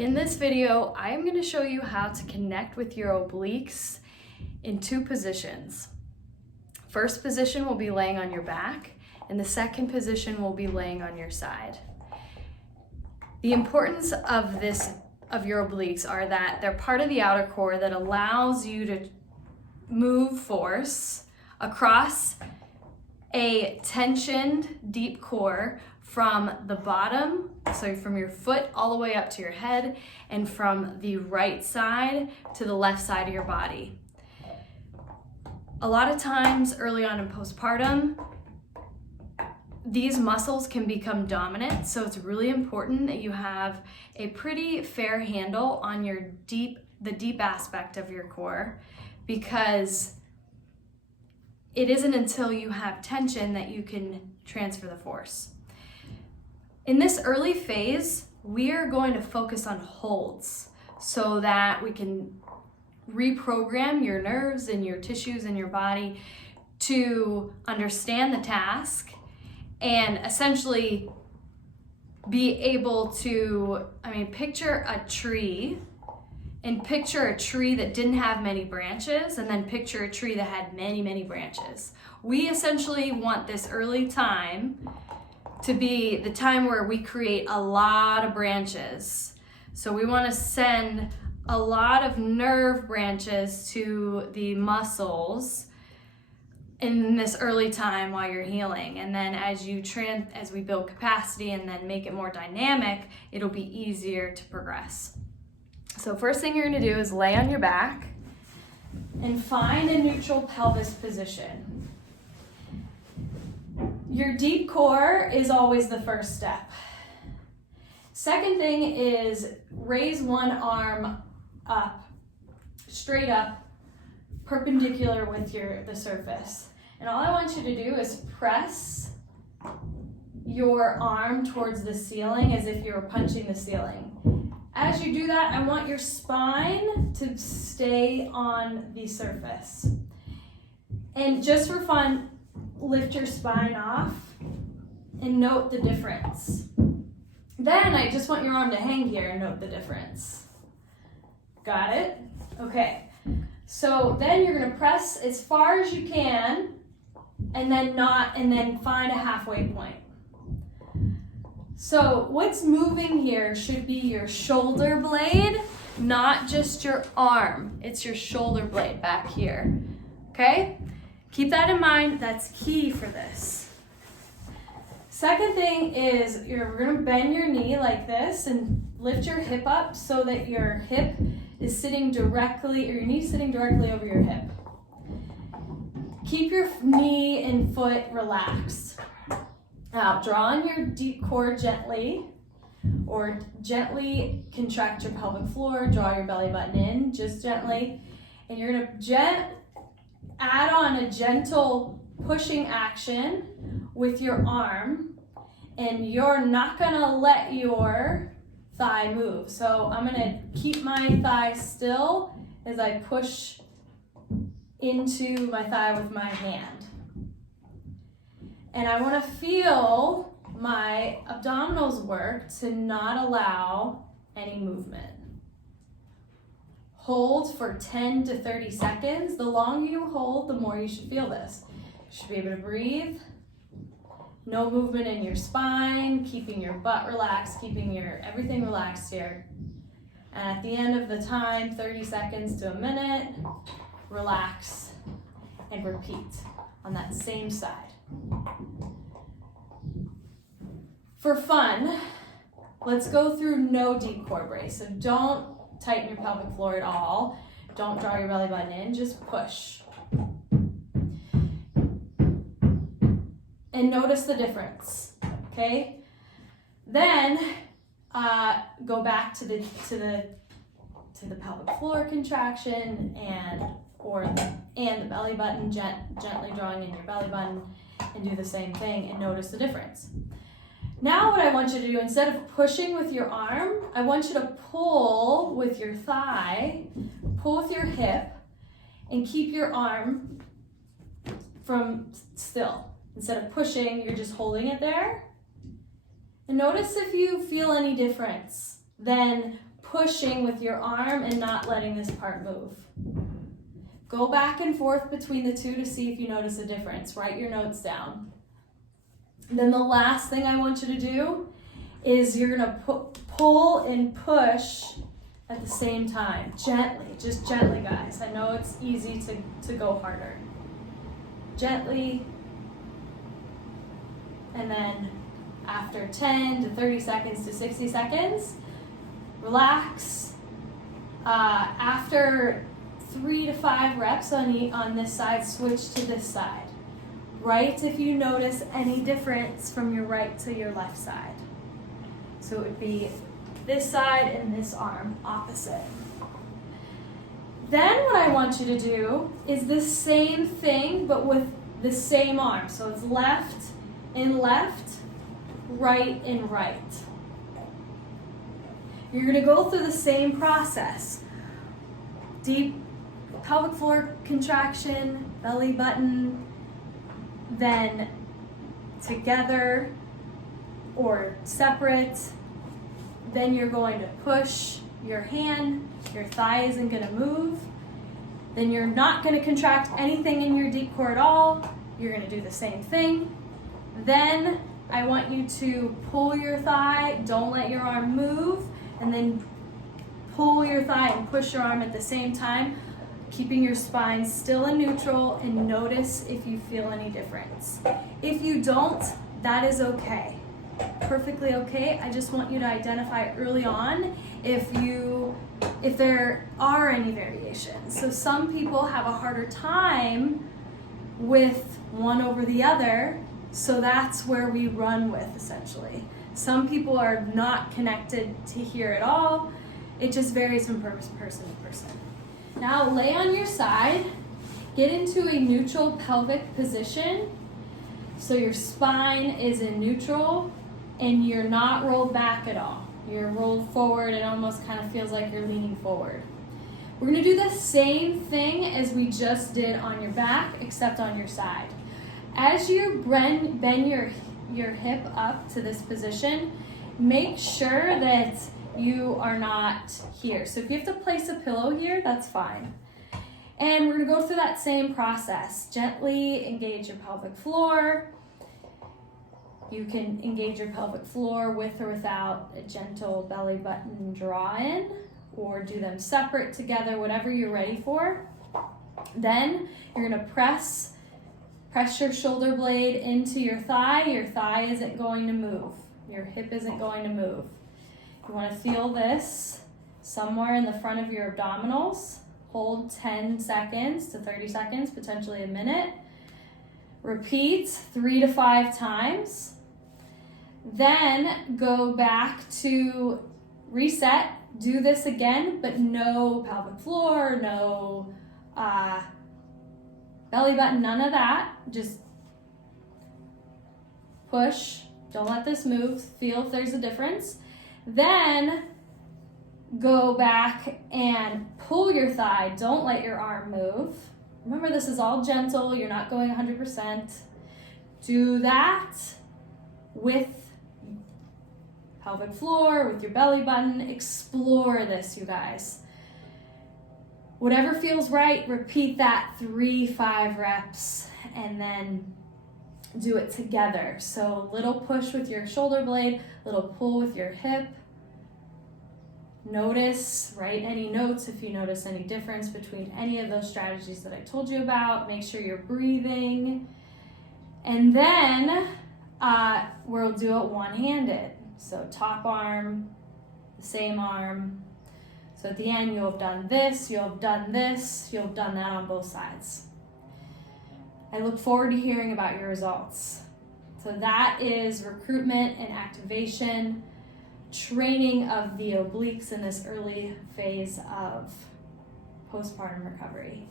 In this video, I am going to show you how to connect with your obliques in two positions. First position will be laying on your back, and the second position will be laying on your side. The importance of your obliques are that they're part of the outer core that allows you to move force across a tensioned deep core from the bottom, so from your foot all the way up to your head, and from the right side to the left side of your body. A lot of times early on in postpartum, these muscles can become dominant, so it's really important that you have a pretty fair handle on the deep aspect of your core, because it isn't until you have tension that you can transfer the force. In this early phase, we are going to focus on holds so that we can reprogram your nerves and your tissues in your body to understand the task and essentially be able to, picture a tree and picture a tree that didn't have many branches, and then picture a tree that had many, many branches. We essentially want this early time to be the time where we create a lot of branches. So we want to send a lot of nerve branches to the muscles in this early time while you're healing. And then as we build capacity and then make it more dynamic, it'll be easier to progress. So first thing you're going to do is lay on your back and find a neutral pelvis position. Your deep core is always the first step. Second thing is raise one arm up, straight up, perpendicular with the surface. And all I want you to do is press your arm towards the ceiling as if you were punching the ceiling. As you do that, I want your spine to stay on the surface. And just for fun, lift your spine off and note the difference. Then I just want your arm to hang here and note the difference. Got it? Okay. So then you're going to press as far as you can and then find a halfway point. So what's moving here should be your shoulder blade, not just your arm. It's your shoulder blade back here. Okay? Keep that in mind. That's key for this. Second thing is you're going to bend your knee like this and lift your hip up so that your hip is sitting directly, or your knee sitting directly over your hip. Keep your knee and foot relaxed. Now, draw on your deep core gently, or gently contract your pelvic floor, draw your belly button in, just gently. And you're gonna add on a gentle pushing action with your arm, and you're not gonna let your thigh move. So I'm gonna keep my thigh still as I push into my thigh with my hand. And I want to feel my abdominals work to not allow any movement. Hold for 10 to 30 seconds. The longer you hold, the more you should feel this. You should be able to breathe. No movement in your spine, keeping your butt relaxed, keeping everything relaxed here. And at the end of the time, 30 seconds to a minute, relax and repeat on that same side. For fun, let's go through no deep core brace. So don't tighten your pelvic floor at all. Don't draw your belly button in, just push. And notice the difference, okay? Then go back to the pelvic floor contraction and the belly button, gently drawing in your belly button, and do the same thing and notice the difference. Now what I want you to do, instead of pushing with your arm, I want you to pull with your thigh, pull with your hip, and keep your arm from still. Instead of pushing, you're just holding it there. And notice if you feel any difference. Then pushing with your arm and not letting this part move. Go back and forth between the two to see if you notice a difference. Write your notes down. Then the last thing I want you to do is you're gonna pull and push at the same time. Gently, just gently, guys. I know it's easy to go harder. Gently. And then after 10 to 30 seconds to 60 seconds, relax. After 3 to 5 reps on this side, switch to this side. Right if you notice any difference from your right to your left side. So it would be this side and this arm opposite. Then what I want you to do is the same thing but with the same arm. So it's left and left, right and right. You're gonna go through the same process. Deep pelvic floor contraction, belly button, then together or separate. Then you're going to push your hand, your thigh isn't gonna move. Then you're not gonna contract anything in your deep core at all. You're gonna do the same thing. Then I want you to pull your thigh, don't let your arm move, and then pull your thigh and push your arm at the same time, keeping your spine still in neutral, and notice if you feel any difference. If you don't, that is okay. Perfectly okay. I just want you to identify early on if there are any variations. So some people have a harder time with one over the other, so that's where we run with essentially. Some people are not connected to here at all. It just varies from person to person. Now lay on your side, get into a neutral pelvic position. So your spine is in neutral and you're not rolled back at all. You're rolled forward. It almost kind of feels like you're leaning forward. We're gonna do the same thing as we just did on your back, except on your side. As you bend your hip up to this position, make sure that you are not here. So if you have to place a pillow here, that's fine. And we're gonna go through that same process. Gently engage your pelvic floor. You can engage your pelvic floor with or without a gentle belly button draw in, or do them separate together, whatever you're ready for. Then you're gonna press your shoulder blade into your thigh. Your thigh isn't going to move. Your hip isn't going to move. You want to feel this somewhere in the front of your abdominals. Hold 10 seconds to 30 seconds, potentially a minute. Repeat 3 to 5 times. Then go back to reset. Do this again, but no pelvic floor, no belly button, none of that. Just push. Don't let this move. Feel if there's a difference. Then go back and pull your thigh. Don't let your arm move. Remember, this is all gentle. You're not going 100%. Do that with pelvic floor, with your belly button. Explore this, you guys. Whatever feels right, repeat that 3-5 reps, and then do it together. So little push with your shoulder blade, little pull with your hip. Notice, write any notes if you notice any difference between any of those strategies that I told you about. Make sure you're breathing. And then we'll do it one-handed. So top arm, the same arm. So at the end, you'll have done this, you'll have done this, you'll have done that on both sides. I look forward to hearing about your results. So that is recruitment and activation, training of the obliques in this early phase of postpartum recovery.